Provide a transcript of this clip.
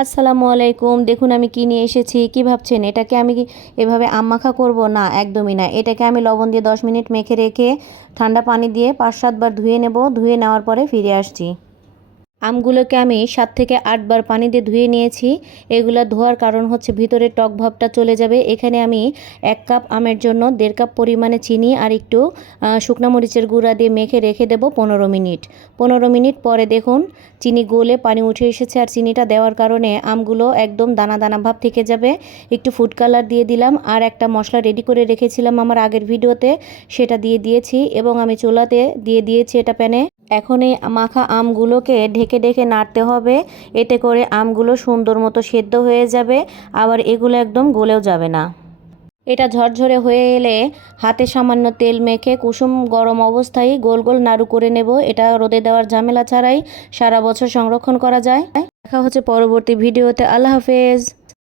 আসসালামু আলাইকুম। দেখুন আমি কি নিয়ে এসেছি। কি ভাবছেন এটাকে আমি এভাবে আম মাখা করব? না, একদমই না। এটাকে আমি লবণ দিয়ে 10 মিনিট মেখে রেখে ঠান্ডা পানি দিয়ে 5-7 বার ধুয়ে নেব। ধুয়ে নেওয়ার পরে ফিরে আসছি। আমগুলোকে আমি 7 থেকে 8 বার পানি দিয়ে ধুয়ে নিয়েছি। এগুলা ধোয়ার কারণ হচ্ছে ভিতরে টক ভাবটা চলে যাবে। এখানে আমি 1 কাপ আমের জন্য 1.5 কাপ পরিমাণে চিনি আর একটু শুকনা মরিচের গুঁড়া দিয়ে মেখে রেখে দেব 15 মিনিট। 15 মিনিট পরে দেখুন চিনি গলে পানি উঠে এসেছে, আর চিনিটা দেওয়ার কারণে আমগুলো একদম দানা দানা ভাব থেকে যাবে। একটু ফুড কালার দিয়ে দিলাম, আর একটা মশলা রেডি করে রেখেছিলাম আমার আগের ভিডিওতে, সেটা দিয়ে দিয়েছি এবং আমি চুলাতে দিয়ে দিয়েছি এটা প্যানে। এখন এই মাখা আমগুলোকে ঢেকে ঢেকে নাড়তে হবে, এতে করে আমগুলো সুন্দর মতো সেদ্ধ হয়ে যাবে, আবার এগুলো একদম গলেও যাবে না। এটা ঝরঝরে হয়ে এলে হাতে সামান্য তেল মেখে কুসুম গরম অবস্থায় গোল গোল নাড়ু করে নেব। এটা রোদে দেওয়ার ঝামেলা ছাড়াই সারা বছর সংরক্ষণ করা যায়। দেখা হচ্ছে পরবর্তী ভিডিওতে। আল্লাহ হাফেজ।